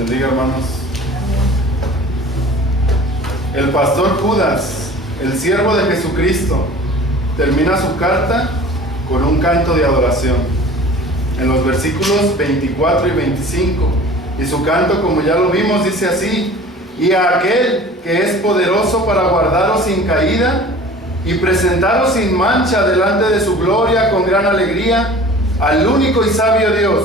bendiga, hermanos. El pastor Judas, el siervo de Jesucristo, termina su carta con un canto de adoración en los versículos 24 y 25. Y su canto, como ya lo vimos, dice así: y a aquel que es poderoso para guardaros sin caída y presentaros sin mancha delante de su gloria con gran alegría, al único y sabio Dios,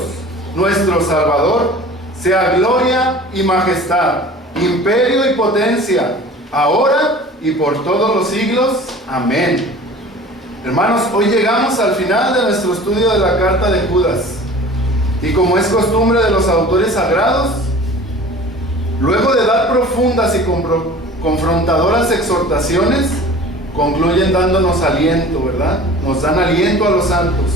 nuestro Salvador, sea gloria y majestad, imperio y potencia, ahora y por todos los siglos. Amén. Hermanos, hoy llegamos al final de nuestro estudio de la carta de Judas. Y como es costumbre de los autores sagrados, luego de dar profundas y confrontadoras exhortaciones, concluyen dándonos aliento, ¿verdad? Nos dan aliento a los santos.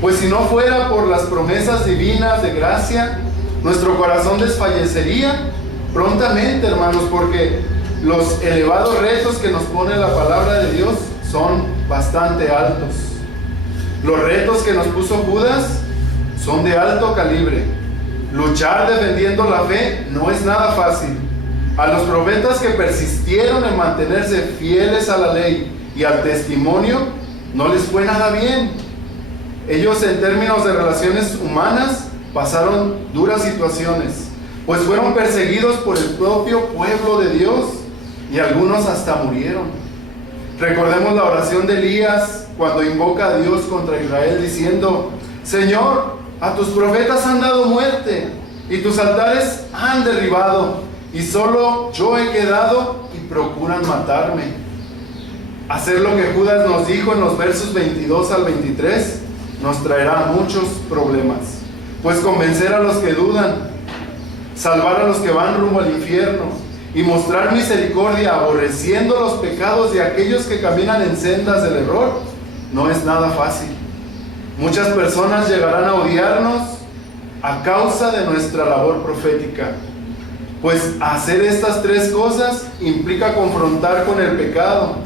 Pues si no fuera por las promesas divinas de gracia, nuestro corazón desfallecería prontamente, hermanos, porque los elevados retos que nos pone la palabra de Dios son bastante altos. Los retos que nos puso Judas son de alto calibre. Luchar defendiendo la fe no es nada fácil. A los profetas que persistieron en mantenerse fieles a la ley y al testimonio, no les fue nada bien. Ellos, en términos de relaciones humanas, pasaron duras situaciones, pues fueron perseguidos por el propio pueblo de Dios y algunos hasta murieron. Recordemos la oración de Elías cuando invoca a Dios contra Israel diciendo: Señor, a tus profetas han dado muerte y tus altares han derribado, y solo yo he quedado y procuran matarme. Hacer lo que Judas nos dijo en los versos 22 al 23 nos traerá muchos problemas, pues convencer a los que dudan, salvar a los que van rumbo al infierno y mostrar misericordia aborreciendo los pecados de aquellos que caminan en sendas del error no es nada fácil. Muchas personas llegarán a odiarnos a causa de nuestra labor profética, pues hacer estas tres cosas implica confrontar con el pecado,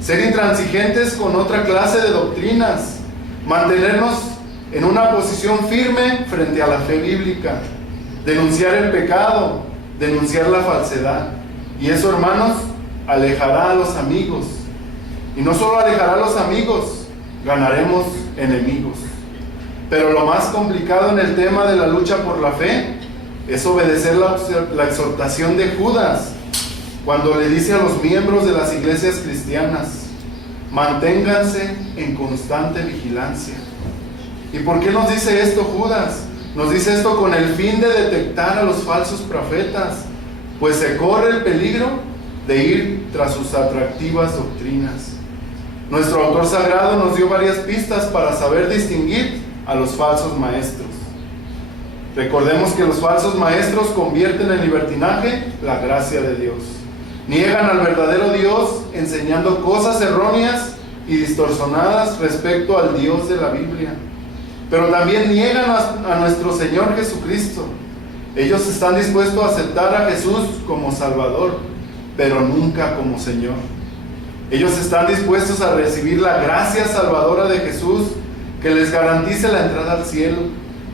ser intransigentes con otra clase de doctrinas, mantenernos en una posición firme frente a la fe bíblica, denunciar el pecado, denunciar la falsedad. Y eso, hermanos, alejará a los amigos. Y no solo alejará a los amigos, ganaremos enemigos. Pero lo más complicado en el tema de la lucha por la fe es obedecer la exhortación de Judas, cuando le dice a los miembros de las iglesias cristianas: manténganse en constante vigilancia. ¿Y por qué nos dice esto Judas? Nos dice esto con el fin de detectar a los falsos profetas, pues se corre el peligro de ir tras sus atractivas doctrinas. Nuestro autor sagrado nos dio varias pistas para saber distinguir a los falsos maestros. Recordemos que los falsos maestros convierten en libertinaje la gracia de Dios. Niegan al verdadero Dios enseñando cosas erróneas y distorsionadas respecto al Dios de la Biblia. Pero también niegan a nuestro Señor Jesucristo. Ellos están dispuestos a aceptar a Jesús como Salvador, pero nunca como Señor. Ellos están dispuestos a recibir la gracia salvadora de Jesús que les garantice la entrada al cielo,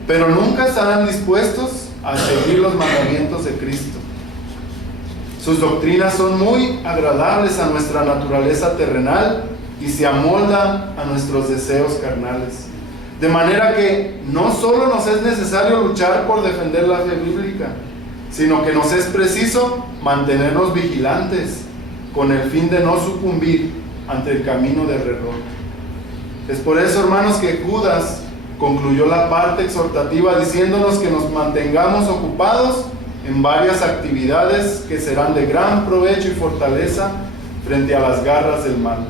pero nunca estarán dispuestos a seguir los mandamientos de Cristo. Sus doctrinas son muy agradables a nuestra naturaleza terrenal y se amoldan a nuestros deseos carnales. De manera que no solo nos es necesario luchar por defender la fe bíblica, sino que nos es preciso mantenernos vigilantes con el fin de no sucumbir ante el camino del error. Es por eso, hermanos, que Judas concluyó la parte exhortativa diciéndonos que nos mantengamos ocupados en varias actividades que serán de gran provecho y fortaleza frente a las garras del mal.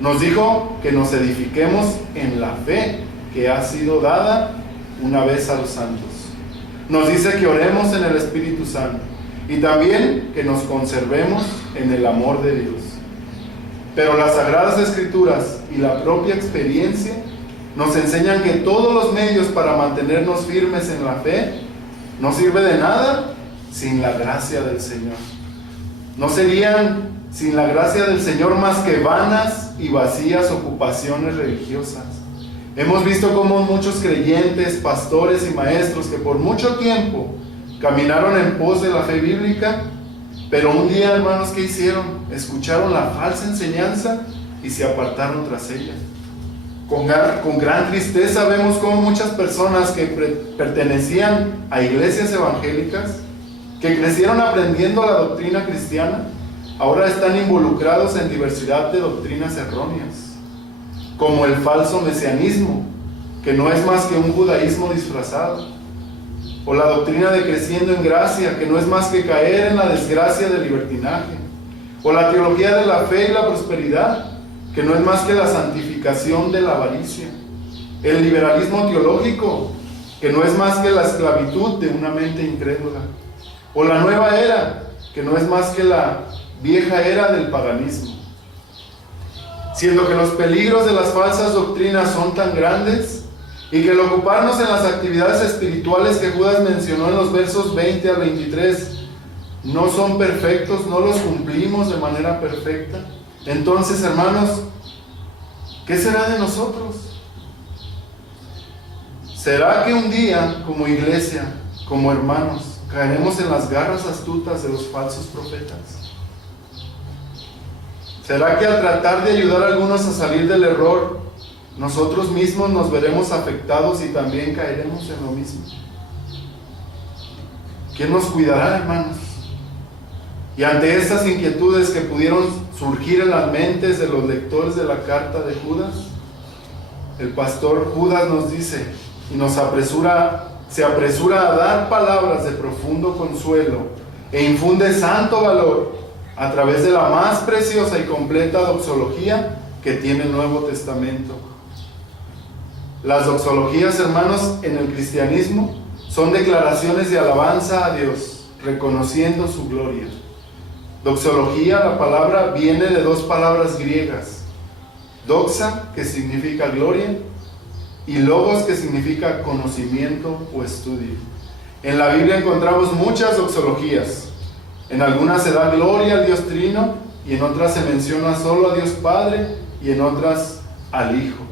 Nos dijo que nos edifiquemos en la fe que ha sido dada una vez a los santos. Nos dice que oremos en el Espíritu Santo y también que nos conservemos en el amor de Dios. Pero las Sagradas Escrituras y la propia experiencia nos enseñan que todos los medios para mantenernos firmes en la fe no sirve de nada sin la gracia del Señor. No serían sin la gracia del Señor más que vanas y vacías ocupaciones religiosas. Hemos visto cómo muchos creyentes, pastores y maestros que por mucho tiempo caminaron en pos de la fe bíblica, pero un día, hermanos, ¿qué hicieron? Escucharon la falsa enseñanza y se apartaron tras ella. Con gran tristeza vemos cómo muchas personas que pertenecían a iglesias evangélicas, que crecieron aprendiendo la doctrina cristiana, ahora están involucrados en diversidad de doctrinas erróneas, como el falso mesianismo, que no es más que un judaísmo disfrazado, o la doctrina de creciendo en gracia, que no es más que caer en la desgracia del libertinaje, o la teología de la fe y la prosperidad, que no es más que la santificación de la avaricia, el liberalismo teológico, que no es más que la esclavitud de una mente incrédula, o la nueva era, que no es más que la vieja era del paganismo. Siendo que los peligros de las falsas doctrinas son tan grandes, y que el ocuparnos en las actividades espirituales que Judas mencionó en los versos 20 al 23 no son perfectos, no los cumplimos de manera perfecta, entonces, hermanos, ¿qué será de nosotros? ¿Será que un día, como iglesia, como hermanos, caeremos en las garras astutas de los falsos profetas? ¿Será que al tratar de ayudar a algunos a salir del error, nosotros mismos nos veremos afectados y también caeremos en lo mismo? ¿Quién nos cuidará, hermanos? Y ante estas inquietudes que pudieron surgir en las mentes de los lectores de la carta de Judas, el pastor Judas nos dice y se apresura a dar palabras de profundo consuelo e infunde santo valor a través de la más preciosa y completa doxología que tiene el Nuevo Testamento. Las doxologías, hermanos, en el cristianismo son declaraciones de alabanza a Dios, reconociendo su gloria. Doxología, la palabra, viene de dos palabras griegas: doxa, que significa gloria, y logos, que significa conocimiento o estudio. En la Biblia encontramos muchas doxologías. En algunas se da gloria al Dios Trino, y en otras se menciona solo a Dios Padre, y en otras al Hijo.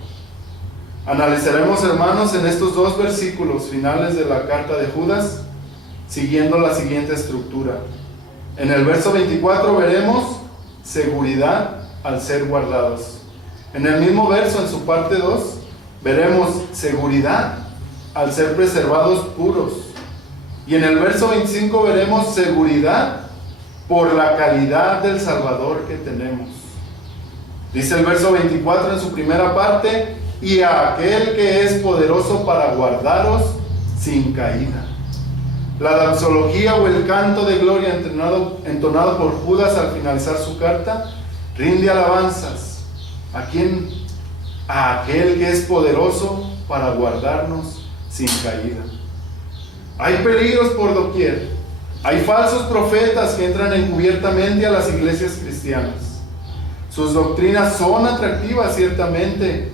Analizaremos, hermanos, en estos dos versículos finales de la carta de Judas, siguiendo la siguiente estructura. En el verso 24 veremos seguridad al ser guardados. En el mismo verso, en su parte 2, veremos seguridad al ser preservados puros. Y en el verso 25 veremos seguridad por la calidad del Salvador que tenemos. Dice el verso 24 en su primera parte: y a aquel que es poderoso para guardaros sin caída. La doxología o el canto de gloria entonado por Judas al finalizar su carta rinde alabanzas. ¿A quién? A aquel que es poderoso para guardarnos sin caída. Hay peligros por doquier. Hay falsos profetas que entran encubiertamente a las iglesias cristianas. Sus doctrinas son atractivas, ciertamente,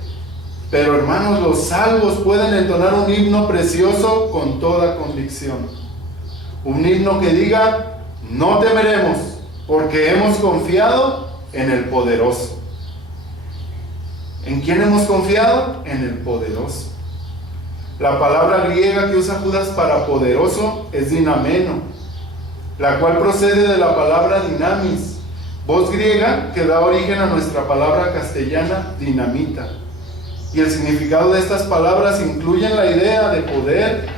pero, hermanos, los salvos pueden entonar un himno precioso con toda convicción. Un himno que diga: no temeremos, porque hemos confiado en el poderoso. ¿En quién hemos confiado? En el poderoso. La palabra griega que usa Judas para poderoso es dinameno, la cual procede de la palabra dinamis, voz griega que da origen a nuestra palabra castellana dinamita. Y el significado de estas palabras incluyen la idea de poder,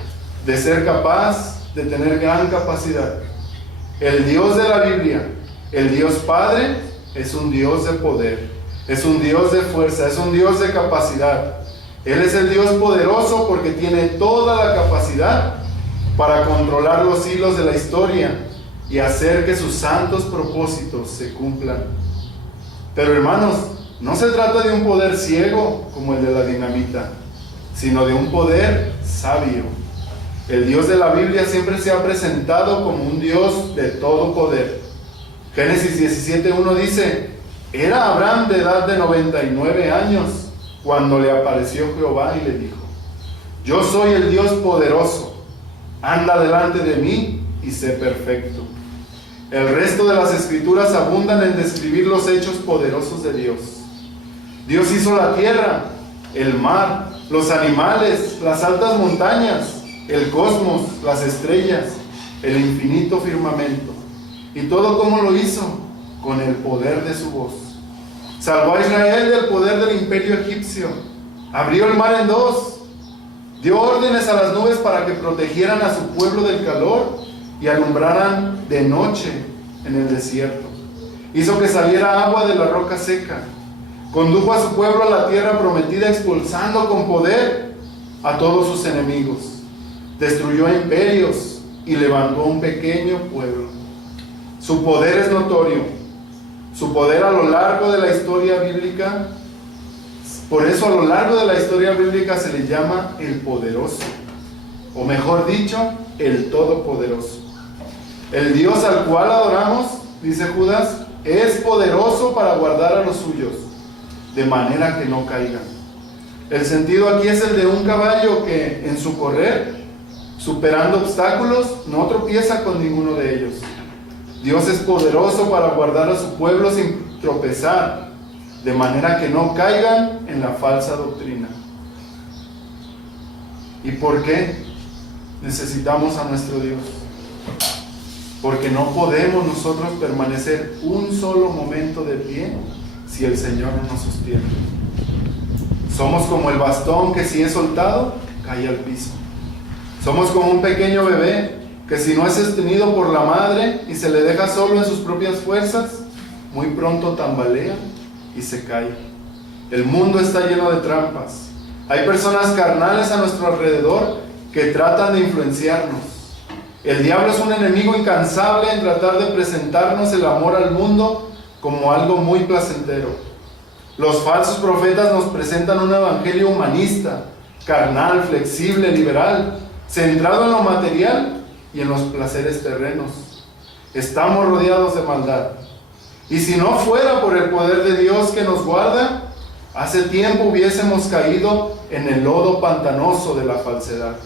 de ser capaz, de tener gran capacidad. El Dios de la Biblia, el Dios Padre, es un Dios de poder, es un Dios de fuerza, es un Dios de capacidad. Él es el Dios poderoso porque tiene toda la capacidad para controlar los hilos de la historia y hacer que sus santos propósitos se cumplan. Pero, hermanos, no se trata de un poder ciego como el de la dinamita, sino de un poder sabio. El Dios de la Biblia siempre se ha presentado como un Dios de todo poder. Génesis 17:1 dice: era Abraham de edad de 99 años cuando le apareció Jehová y le dijo: yo soy el Dios poderoso, anda delante de mí y sé perfecto. El resto de las escrituras abundan en describir los hechos poderosos de Dios. Dios hizo la tierra, el mar, los animales, las altas montañas, el cosmos, las estrellas, el infinito firmamento. ¿Y todo cómo lo hizo? Con el poder de su voz. Salvó a Israel del poder del imperio egipcio. Abrió el mar en dos. Dio órdenes a las nubes para que protegieran a su pueblo del calor y alumbraran de noche en el desierto. Hizo que saliera agua de la roca seca. Condujo a su pueblo a la tierra prometida, expulsando con poder a todos sus enemigos. Destruyó a imperios y levantó un pequeño pueblo. Su poder es notorio. Su poder a lo largo de la historia bíblica. Por eso a lo largo de la historia bíblica se le llama el poderoso, o mejor dicho, el todopoderoso. El Dios al cual adoramos, dice Judas, es poderoso para guardar a los suyos, de manera que no caigan. El sentido aquí es el de un caballo que en su correr, superando obstáculos, no tropieza con ninguno de ellos. Dios es poderoso para guardar a su pueblo sin tropezar, de manera que no caigan en la falsa doctrina. ¿Y por qué necesitamos a nuestro Dios? Porque no podemos nosotros permanecer un solo momento de pie si el Señor no nos sostiene. Somos como el bastón que si es soltado, cae al piso. Somos como un pequeño bebé que si no es sostenido por la madre y se le deja solo en sus propias fuerzas, muy pronto tambalea y se cae. El mundo está lleno de trampas. Hay personas carnales a nuestro alrededor que tratan de influenciarnos. El diablo es un enemigo incansable en tratar de presentarnos el amor al mundo como algo muy placentero. Los falsos profetas nos presentan un evangelio humanista, carnal, flexible, liberal, centrado en lo material y en los placeres terrenos. Estamos rodeados de maldad. Y si no fuera por el poder de Dios que nos guarda, hace tiempo hubiésemos caído en el lodo pantanoso de la falsedad.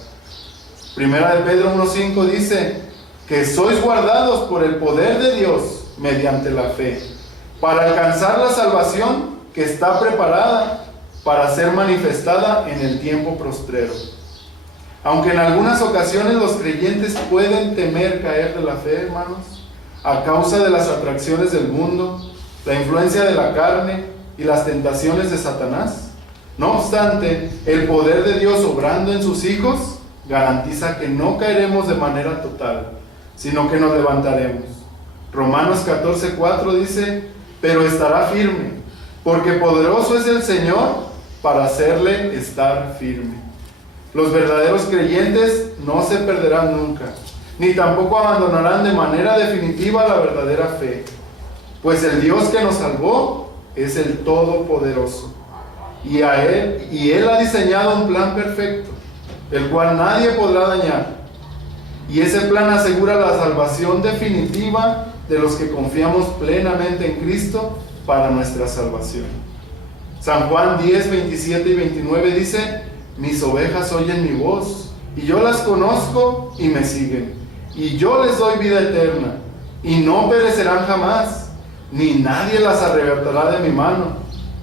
Primera de Pedro 1:5 dice que sois guardados por el poder de Dios mediante la fe, para alcanzar la salvación que está preparada para ser manifestada en el tiempo postrero. Aunque en algunas ocasiones los creyentes pueden temer caer de la fe, hermanos, a causa de las atracciones del mundo, la influencia de la carne y las tentaciones de Satanás, no obstante, el poder de Dios obrando en sus hijos garantiza que no caeremos de manera total, sino que nos levantaremos. Romanos 14:4 dice: pero estará firme, porque poderoso es el Señor para hacerle estar firme. Los verdaderos creyentes no se perderán nunca, ni tampoco abandonarán de manera definitiva la verdadera fe, pues el Dios que nos salvó es el Todopoderoso, y Él ha diseñado un plan perfecto, el cual nadie podrá dañar, y ese plan asegura la salvación definitiva de los que confiamos plenamente en Cristo para nuestra salvación. San Juan 10, 27 y 29 dice: mis ovejas oyen mi voz, y yo las conozco y me siguen, y yo les doy vida eterna, y no perecerán jamás, ni nadie las arrebatará de mi mano.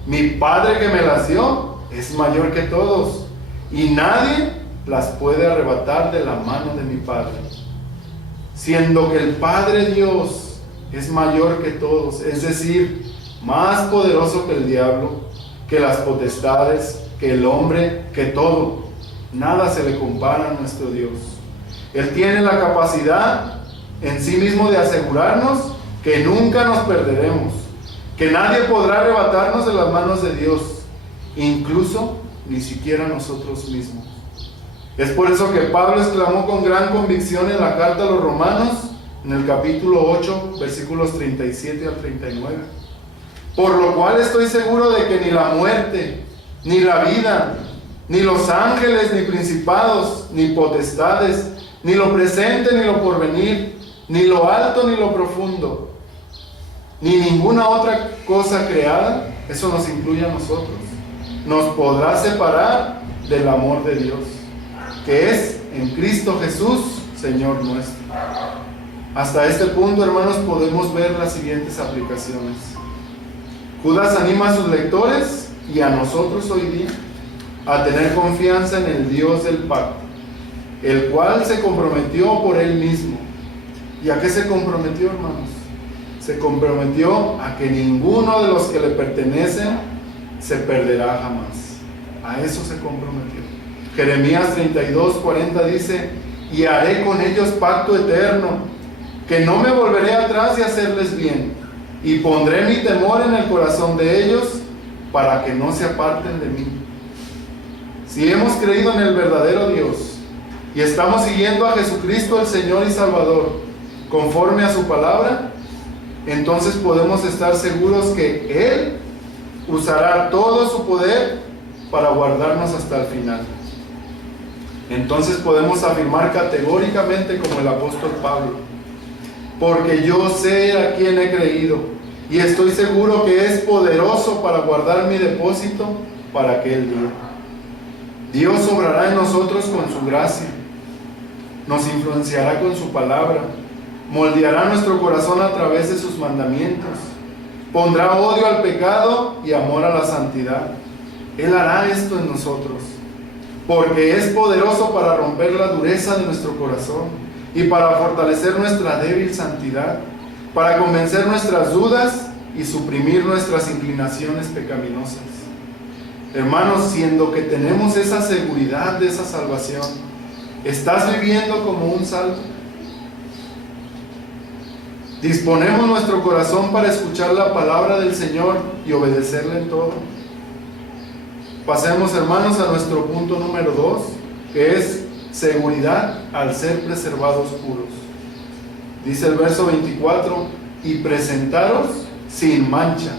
Mi Padre que me las dio es mayor que todos, y nadie las puede arrebatar de la mano de mi Padre. Siendo que el Padre Dios es mayor que todos, es decir, más poderoso que el diablo, que las potestades, que el hombre, que todo, nada se le compara a nuestro Dios. Él tiene la capacidad en sí mismo de asegurarnos que nunca nos perderemos, que nadie podrá arrebatarnos de las manos de Dios, incluso ni siquiera nosotros mismos. Es por eso que Pablo exclamó con gran convicción en la carta a los Romanos, en el capítulo 8, versículos 37 al 39. Por lo cual estoy seguro de que ni la muerte, ni la vida, ni los ángeles, ni principados, ni potestades, ni lo presente, ni lo porvenir, ni lo alto, ni lo profundo, ni ninguna otra cosa creada, eso nos incluye a nosotros, nos podrá separar del amor de Dios, que es en Cristo Jesús, Señor nuestro. Hasta este punto, hermanos, podemos ver las siguientes aplicaciones. Judas anima a sus lectores y a nosotros hoy día a tener confianza en el Dios del pacto, el cual se comprometió por Él mismo ¿Y a qué se comprometió, hermanos? Se comprometió a que ninguno de los que le pertenecen se perderá jamás. A eso se comprometió. Jeremías 32:40 dice: y haré con ellos pacto eterno, que no me volveré atrás de hacerles bien, y pondré mi temor en el corazón de ellos, para que no se aparten de mí. Si hemos creído en el verdadero Dios, y estamos siguiendo a Jesucristo el Señor y Salvador, conforme a su palabra, entonces podemos estar seguros que Él usará todo su poder para guardarnos hasta el final. Entonces podemos afirmar categóricamente como el apóstol Pablo: porque yo sé a quién he creído, y estoy seguro que es poderoso para guardar mi depósito para aquel día. Dios obrará en nosotros con su gracia, nos influenciará con su palabra, moldeará nuestro corazón a través de sus mandamientos, pondrá odio al pecado y amor a la santidad. Él hará esto en nosotros, porque es poderoso para romper la dureza de nuestro corazón y para fortalecer nuestra débil santidad, para convencer nuestras dudas y suprimir nuestras inclinaciones pecaminosas. Hermanos, siendo que tenemos esa seguridad de esa salvación, ¿estás viviendo como un salvo? ¿Disponemos nuestro corazón para escuchar la palabra del Señor y obedecerle en todo? Pasemos, hermanos, a nuestro punto número 2, que es seguridad al ser preservados puros. Dice el verso 24: y presentaros sin mancha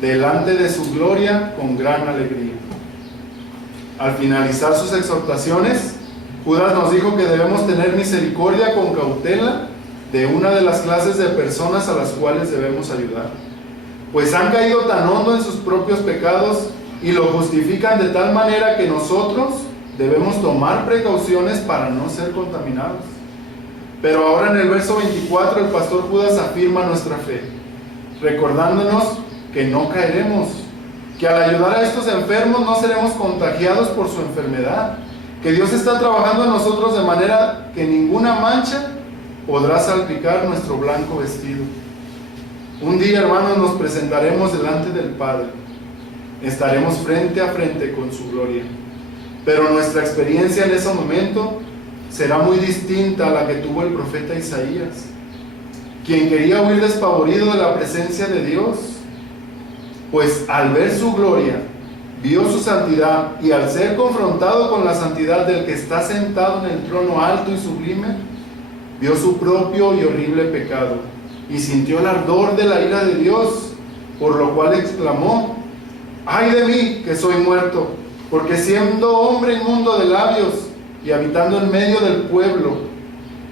delante de su gloria con gran alegría. Al finalizar sus exhortaciones, Judas nos dijo que debemos tener misericordia con cautela de una de las clases de personas a las cuales debemos ayudar, pues han caído tan hondo en sus propios pecados y lo justifican de tal manera que nosotros debemos tomar precauciones para no ser contaminados. Pero ahora en el verso 24 el pastor Judas afirma nuestra fe, recordándonos que no caeremos, que al ayudar a estos enfermos no seremos contagiados por su enfermedad, que Dios está trabajando en nosotros de manera que ninguna mancha podrá salpicar nuestro blanco vestido. Un día, hermanos, nos presentaremos delante del Padre, estaremos frente a frente con su gloria, pero nuestra experiencia en ese momento será muy distinta a la que tuvo el profeta Isaías, quien quería huir despavorido de la presencia de Dios, pues al ver su gloria, vio su santidad, y al ser confrontado con la santidad del que está sentado en el trono alto y sublime, vio su propio y horrible pecado, y sintió el ardor de la ira de Dios, por lo cual exclamó: ¡ay de mí, que soy muerto! Porque siendo hombre inmundo de labios, y habitando en medio del pueblo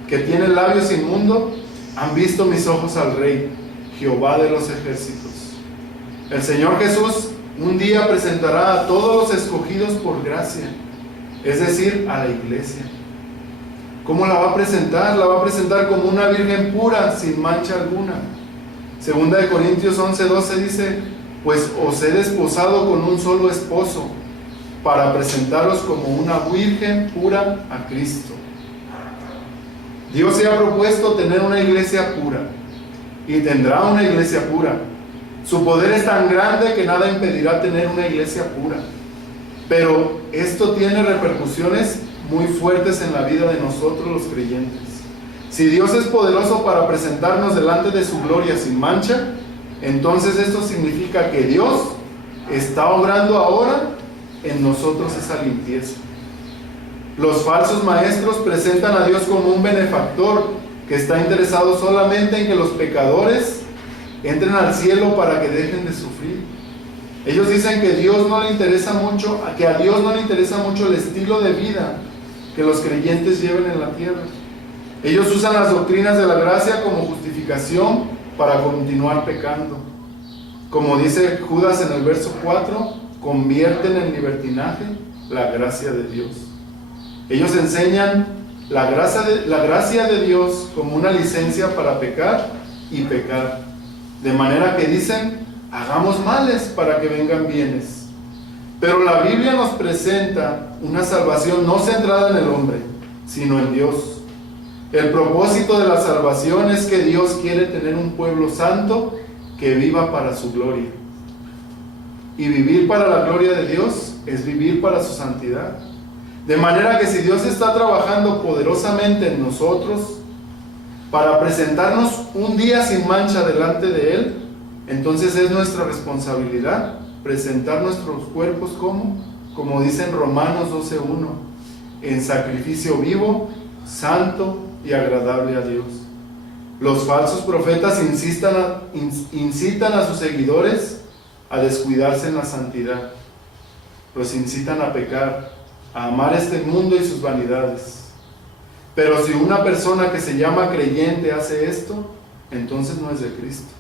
que tiene labios inmundos, han visto mis ojos al Rey, Jehová de los ejércitos. El Señor Jesús un día presentará a todos los escogidos por gracia, es decir, a la iglesia. ¿Cómo la va a presentar? La va a presentar como una virgen pura, sin mancha alguna. Segunda de Corintios 11:12 dice: pues os he desposado con un solo esposo, para presentaros como una virgen pura a Cristo. Dios se ha propuesto tener una iglesia pura, y tendrá una iglesia pura. Su poder es tan grande que nada impedirá tener una iglesia pura. Pero esto tiene repercusiones muy fuertes en la vida de nosotros los creyentes. Si Dios es poderoso para presentarnos delante de su gloria sin mancha, entonces esto significa que Dios está obrando ahora en nosotros esa limpieza. Los falsos maestros presentan a Dios como un benefactor que está interesado solamente en que los pecadores entren al cielo para que dejen de sufrir. Ellos dicen que Dios no le interesa mucho, que a Dios no le interesa mucho el estilo de vida que los creyentes lleven en la tierra. Ellos usan las doctrinas de la gracia como justificación para continuar pecando. Como dice Judas en el verso 4, convierten en libertinaje la gracia de Dios. Ellos enseñan la gracia de Dios como una licencia para pecar y pecar. De manera que dicen: hagamos males para que vengan bienes. Pero la Biblia nos presenta una salvación no centrada en el hombre, sino en Dios. El propósito de la salvación es que Dios quiere tener un pueblo santo que viva para su gloria. Y vivir para la gloria de Dios es vivir para su santidad. De manera que si Dios está trabajando poderosamente en nosotros para presentarnos un día sin mancha delante de Él, entonces es nuestra responsabilidad presentar nuestros cuerpos como dice en Romanos 12:1, en sacrificio vivo, santo y agradable a Dios. Los falsos profetas incitan a sus seguidores a descuidarse en la santidad. Los incitan a pecar, a amar este mundo y sus vanidades. Pero si una persona que se llama creyente hace esto, entonces no es de Cristo.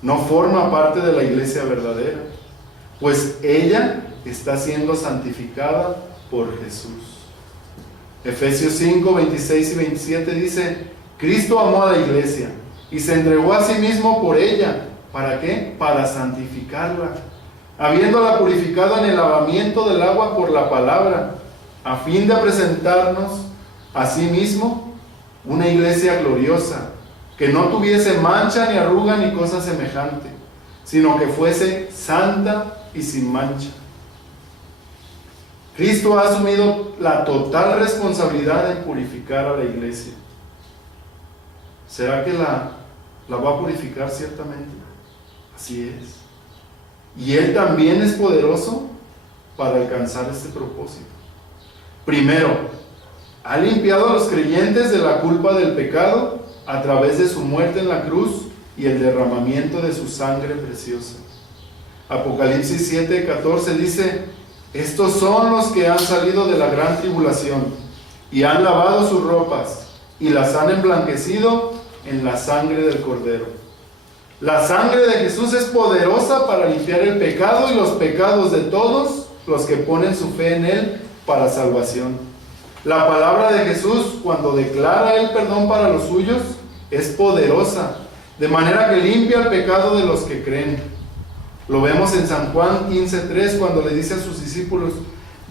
No forma parte de la iglesia verdadera, pues ella está siendo santificada por Jesús. Efesios 5, 26 y 27 dice: Cristo amó a la iglesia y se entregó a sí mismo por ella. ¿Para qué? Para santificarla, habiéndola purificado en el lavamiento del agua por la palabra, a fin de presentarnos a sí mismo una iglesia gloriosa, que no tuviese mancha ni arruga ni cosa semejante, sino que fuese santa y sin mancha. Cristo ha asumido la total responsabilidad de purificar a la iglesia. ¿Será que la va a purificar ciertamente? Así es. Y Él también es poderoso para alcanzar este propósito. Primero, ha limpiado a los creyentes de la culpa del pecado a través de su muerte en la cruz y el derramamiento de su sangre preciosa. Apocalipsis 7:14 dice: estos son los que han salido de la gran tribulación y han lavado sus ropas y las han emblanquecido en la sangre del Cordero. La sangre de Jesús es poderosa para limpiar el pecado y los pecados de todos los que ponen su fe en Él para salvación. La palabra de Jesús, cuando declara el perdón para los suyos, es poderosa, de manera que limpia el pecado de los que creen. Lo vemos en San Juan 15:3, cuando le dice a sus discípulos: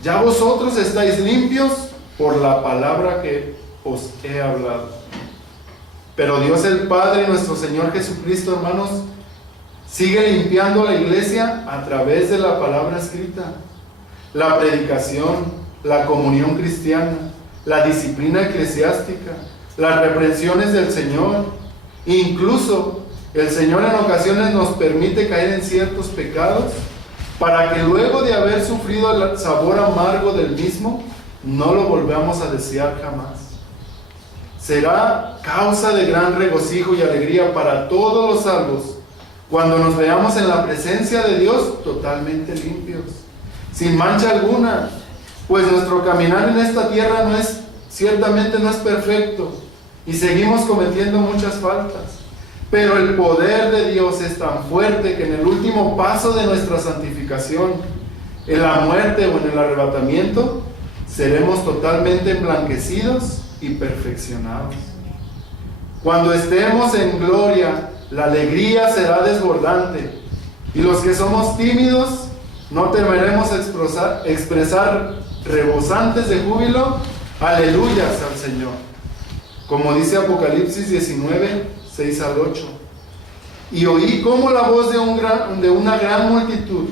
ya vosotros estáis limpios por la palabra que os he hablado. Pero Dios el Padre, nuestro Señor Jesucristo, hermanos, sigue limpiando a la iglesia a través de la palabra escrita, la predicación, la comunión cristiana, la disciplina eclesiástica, las reprensiones del Señor. Incluso el Señor en ocasiones nos permite caer en ciertos pecados para que luego de haber sufrido el sabor amargo del mismo, no lo volvamos a desear jamás. Será causa de gran regocijo y alegría para todos los salvos cuando nos veamos en la presencia de Dios totalmente limpios, sin mancha alguna, pues nuestro caminar en esta tierra ciertamente no es perfecto y seguimos cometiendo muchas faltas. Pero el poder de Dios es tan fuerte que en el último paso de nuestra santificación, en la muerte o en el arrebatamiento, seremos totalmente emblanquecidos y perfeccionados. Cuando estemos en gloria, la alegría será desbordante, y los que somos tímidos no temeremos expresar rebosantes de júbilo aleluyas al Señor, como dice Apocalipsis 19, 6 al 8. Y oí como la voz de una gran multitud,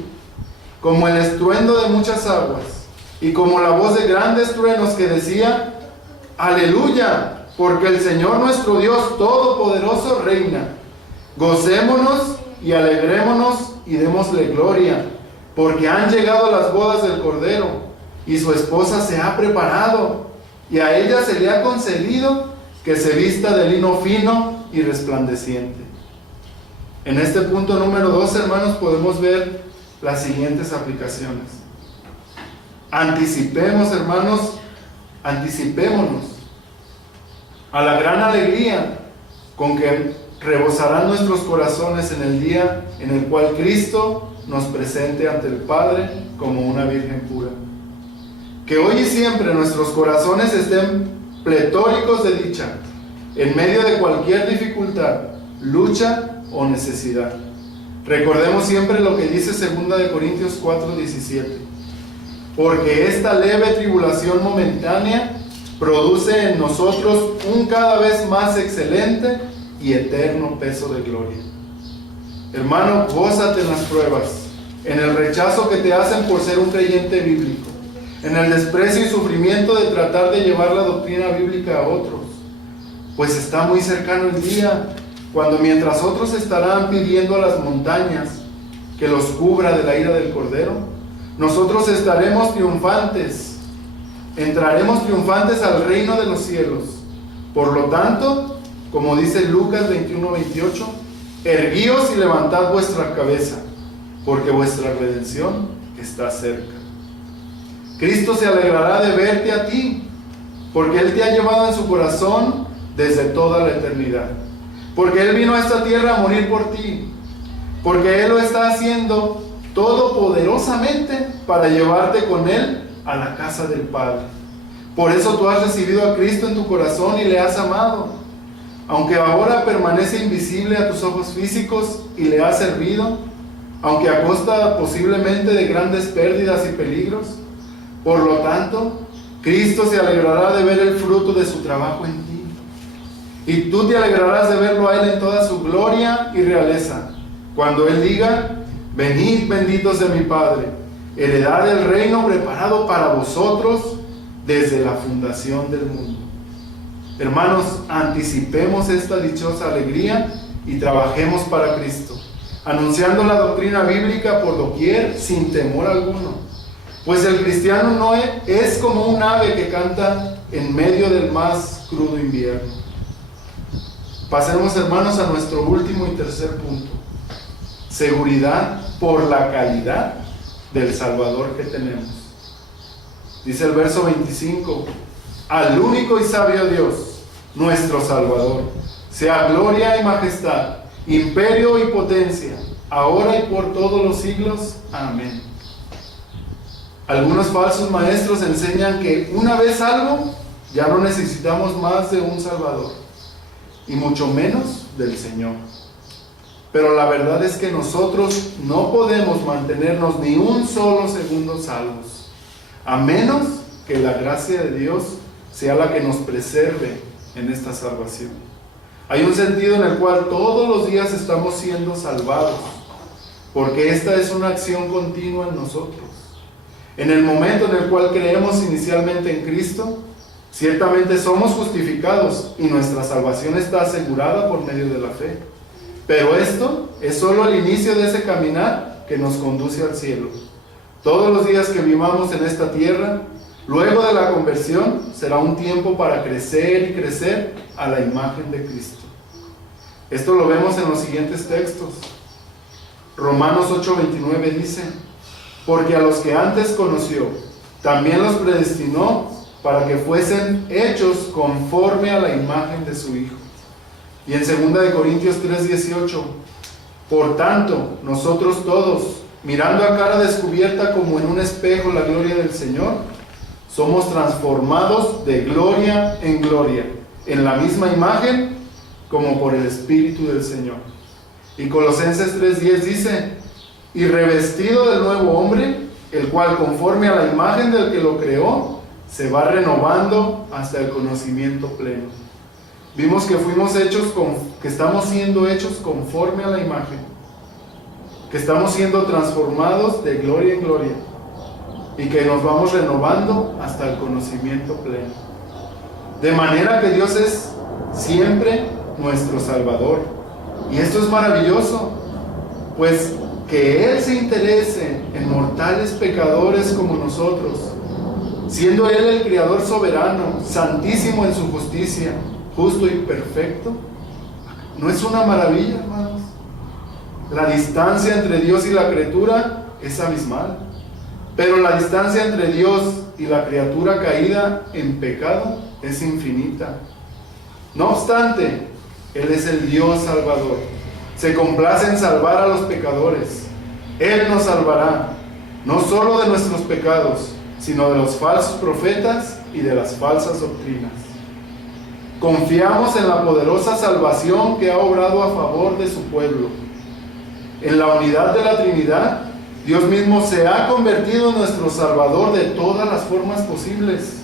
como el estruendo de muchas aguas, y como la voz de grandes truenos que decía: aleluya, porque el Señor nuestro Dios Todopoderoso reina. Gocémonos y alegrémonos y démosle gloria, porque han llegado las bodas del Cordero, y su esposa se ha preparado, y a ella se le ha concedido que se vista de lino fino y resplandeciente. En este punto número 2, hermanos, podemos ver las siguientes aplicaciones. Anticipémonos a la gran alegría con que rebosarán nuestros corazones en el día en el cual Cristo nos presente ante el Padre como una virgen pura. Que hoy y siempre nuestros corazones estén pletóricos de dicha en medio de cualquier dificultad, lucha o necesidad. Recordemos siempre lo que dice 2 Corintios 4:17: porque esta leve tribulación momentánea produce en nosotros un cada vez más excelente y eterno peso de gloria. Hermano, gózate en las pruebas, en el rechazo que te hacen por ser un creyente bíblico, en el desprecio y sufrimiento de tratar de llevar la doctrina bíblica a otros, pues está muy cercano el día cuando, mientras otros estarán pidiendo a las montañas que los cubra de la ira del Cordero, nosotros estaremos triunfantes, entraremos triunfantes al reino de los cielos. Por lo tanto, como dice Lucas 21:28, erguíos y levantad vuestra cabeza, porque vuestra redención está cerca. Cristo se alegrará de verte a ti, porque Él te ha llevado en su corazón desde toda la eternidad. Porque Él vino a esta tierra a morir por ti. Porque Él lo está haciendo todopoderosamente para llevarte con Él a la casa del Padre. Por eso tú has recibido a Cristo en tu corazón y le has amado. Aunque ahora permanece invisible a tus ojos físicos y le has servido, aunque a costa posiblemente de grandes pérdidas y peligros, por lo tanto, Cristo se alegrará de ver el fruto de su trabajo en ti. Y tú te alegrarás de verlo a Él en toda su gloria y realeza, cuando Él diga: venid benditos de mi Padre, heredad del reino preparado para vosotros desde la fundación del mundo. Hermanos, anticipemos esta dichosa alegría y trabajemos para Cristo, anunciando la doctrina bíblica por doquier sin temor alguno. Pues el cristiano no es como un ave que canta en medio del más crudo invierno. Pasemos, hermanos, a nuestro último y tercer punto: seguridad por la calidad del Salvador que tenemos. Dice el verso 25: al único y sabio Dios, nuestro Salvador, sea gloria y majestad, imperio y potencia, ahora y por todos los siglos. Amén. Algunos falsos maestros enseñan que una vez salvo, ya no necesitamos más de un Salvador, y mucho menos del Señor. Pero la verdad es que nosotros no podemos mantenernos ni un solo segundo salvos, a menos que la gracia de Dios sea la que nos preserve en esta salvación. Hay un sentido en el cual todos los días estamos siendo salvados, porque esta es una acción continua en nosotros. En el momento en el cual creemos inicialmente en Cristo, ciertamente somos justificados y nuestra salvación está asegurada por medio de la fe. Pero esto es solo el inicio de ese caminar que nos conduce al cielo. Todos los días que vivamos en esta tierra, luego de la conversión, será un tiempo para crecer y crecer a la imagen de Cristo. Esto lo vemos en los siguientes textos. Romanos 8:29 dice: porque a los que antes conoció, también los predestinó para que fuesen hechos conforme a la imagen de su Hijo. Y en 2 Corintios 3:18: por tanto, nosotros todos, mirando a cara descubierta como en un espejo la gloria del Señor, somos transformados de gloria en gloria, en la misma imagen, como por el Espíritu del Señor. Y Colosenses 3:10 dice: y revestido del nuevo hombre, el cual conforme a la imagen del que lo creó, se va renovando hasta el conocimiento pleno. Vimos que que estamos siendo hechos conforme a la imagen, que estamos siendo transformados de gloria en gloria, y que nos vamos renovando hasta el conocimiento pleno. De manera que Dios es siempre nuestro Salvador. Y esto es maravilloso, pues que Él se interese en mortales pecadores como nosotros, siendo Él el Creador soberano, santísimo en su justicia, justo y perfecto. ¿No es una maravilla, hermanos? La distancia entre Dios y la criatura es abismal, pero la distancia entre Dios y la criatura caída en pecado es infinita. No obstante, Él es el Dios Salvador. Se complace en salvar a los pecadores. Él nos salvará, no solo de nuestros pecados, sino de los falsos profetas y de las falsas doctrinas. Confiamos en la poderosa salvación que ha obrado a favor de su pueblo. En la unidad de la Trinidad, Dios mismo se ha convertido en nuestro Salvador de todas las formas posibles.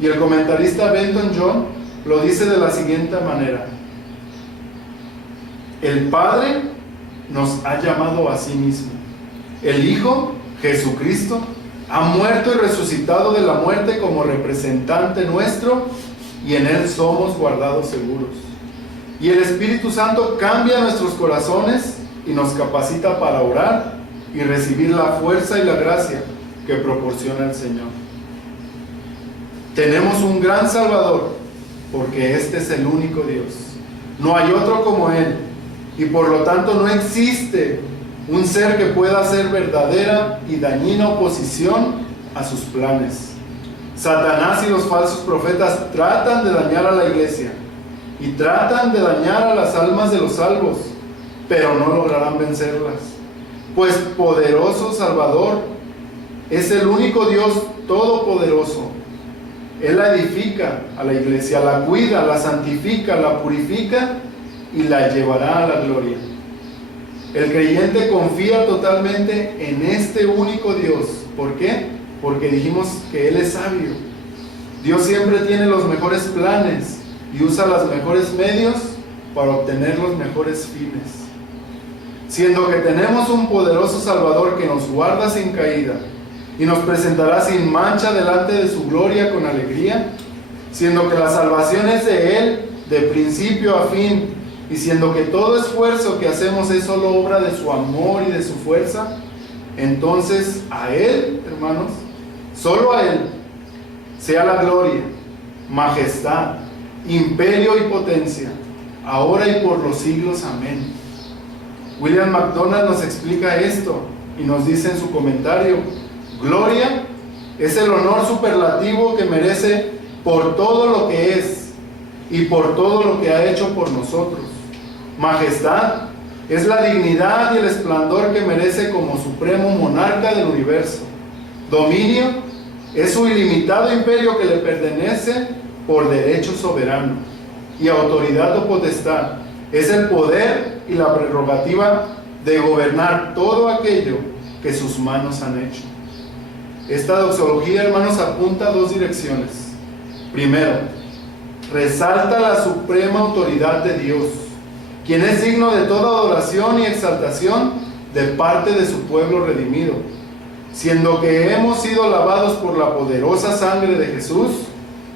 Y el comentarista Benton John lo dice de la siguiente manera: el Padre nos ha llamado a sí mismo. El Hijo, Jesucristo, ha muerto y resucitado de la muerte como representante nuestro, y en Él somos guardados seguros. Y el Espíritu Santo cambia nuestros corazones y nos capacita para orar y recibir la fuerza y la gracia que proporciona el Señor. Tenemos un gran Salvador, porque este es el único Dios. No hay otro como Él, y por lo tanto no existe un ser que pueda hacer verdadera y dañina oposición a sus planes. Satanás y los falsos profetas tratan de dañar a la iglesia y tratan de dañar a las almas de los salvos, pero no lograrán vencerlas, pues poderoso Salvador es el único Dios todopoderoso. Él la edifica a la iglesia, la cuida, la santifica, la purifica y la llevará a la gloria. El creyente confía totalmente en este único Dios. ¿Por qué? Porque dijimos que Él es sabio. Dios siempre tiene los mejores planes y usa los mejores medios para obtener los mejores fines. Siendo que tenemos un poderoso Salvador que nos guarda sin caída y nos presentará sin mancha delante de su gloria con alegría, siendo que la salvación es de Él de principio a fin, y siendo que todo esfuerzo que hacemos es solo obra de su amor y de su fuerza, entonces a Él, hermanos, solo a Él, sea la gloria, majestad, imperio y potencia, ahora y por los siglos. Amén. William MacDonald nos explica esto y nos dice en su comentario: gloria es el honor superlativo que merece por todo lo que es y por todo lo que ha hecho por nosotros. Majestad es la dignidad y el esplendor que merece como supremo monarca del universo. Dominio es su ilimitado imperio que le pertenece por derecho soberano. Y autoridad o potestad es el poder y la prerrogativa de gobernar todo aquello que sus manos han hecho. Esta doxología, hermanos, apunta a dos direcciones. Primero, resalta la suprema autoridad de Dios, quien es digno de toda adoración y exaltación de parte de su pueblo redimido, siendo que hemos sido lavados por la poderosa sangre de Jesús,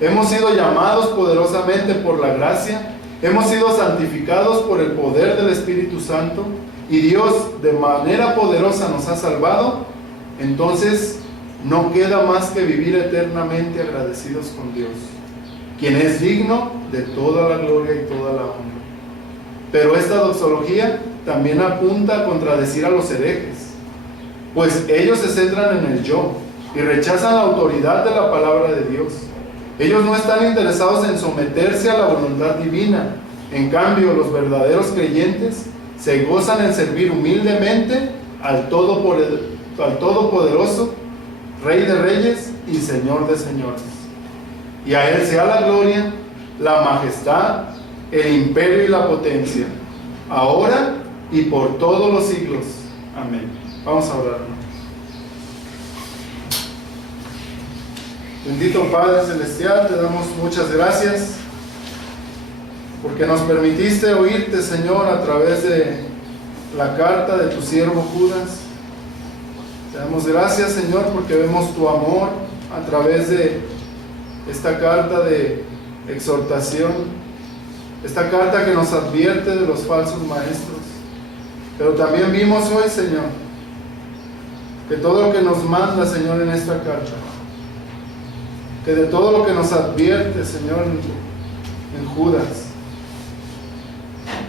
hemos sido llamados poderosamente por la gracia, hemos sido santificados por el poder del Espíritu Santo, y Dios de manera poderosa nos ha salvado. Entonces no queda más que vivir eternamente agradecidos con Dios, quien es digno de toda la gloria y toda la honra. Pero esta doxología también apunta a contradecir a los herejes, pues ellos se centran en el yo y rechazan la autoridad de la palabra de Dios. Ellos no están interesados en someterse a la voluntad divina. En cambio, los verdaderos creyentes se gozan en servir humildemente al Todopoderoso, Rey de Reyes y Señor de Señores. Y a Él sea la gloria, la majestad, el imperio y la potencia, ahora y por todos los siglos. Amén. Vamos a orar. Bendito Padre Celestial, te damos muchas gracias porque nos permitiste oírte, Señor, a través de la carta de tu siervo Judas. Te damos gracias, Señor, porque vemos tu amor a través de esta carta de exhortación, esta carta que nos advierte de los falsos maestros. Pero también vimos hoy, Señor, que todo lo que nos manda, Señor, en esta carta, que de todo lo que nos advierte, Señor, en Judas,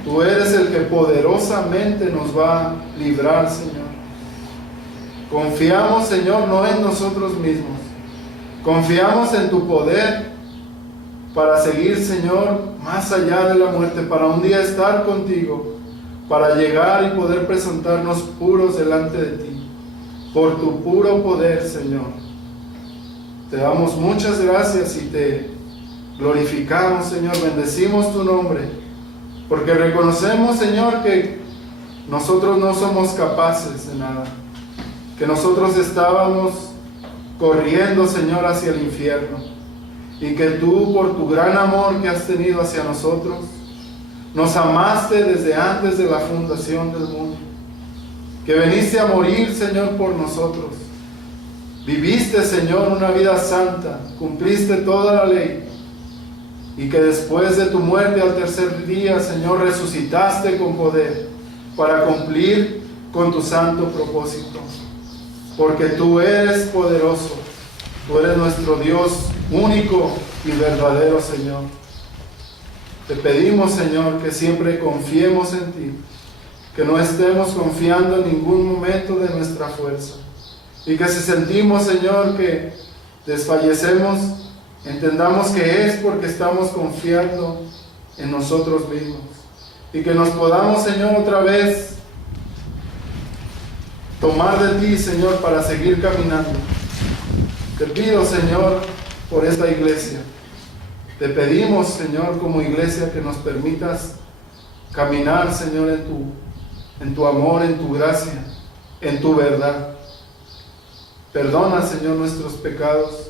tú eres el que poderosamente nos va a librar, Señor. Confiamos, Señor, no en nosotros mismos. Confiamos en tu poder para seguir, Señor, más allá de la muerte, para un día estar contigo, para llegar y poder presentarnos puros delante de ti, por tu puro poder, Señor. Te damos muchas gracias y te glorificamos, Señor, bendecimos tu nombre, porque reconocemos, Señor, que nosotros no somos capaces de nada, que nosotros estábamos corriendo, Señor, hacia el infierno, y que tú, por tu gran amor que has tenido hacia nosotros, nos amaste desde antes de la fundación del mundo, que viniste a morir, Señor, por nosotros. Viviste, Señor, una vida santa, cumpliste toda la ley, y que después de tu muerte al tercer día, Señor, resucitaste con poder para cumplir con tu santo propósito. Porque tú eres poderoso, tú eres nuestro Dios único y verdadero, Señor. Te pedimos, Señor, que siempre confiemos en ti, que no estemos confiando en ningún momento de nuestra fuerza, y que si sentimos, Señor, que desfallecemos, entendamos que es porque estamos confiando en nosotros mismos, y que nos podamos, Señor, otra vez tomar de ti, Señor, para seguir caminando. Te pido, Señor, por esta iglesia. Te pedimos, Señor, como iglesia, que nos permitas caminar, Señor, en tu amor, en tu gracia, en tu verdad. Perdona, Señor, nuestros pecados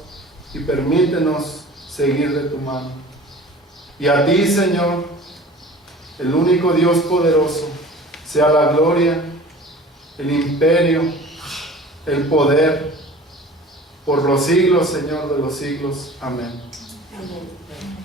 y permítenos seguir de tu mano. Y a ti, Señor, el único Dios poderoso, sea la gloria, el imperio, el poder, por los siglos, Señor, de los siglos. Amén. Amén.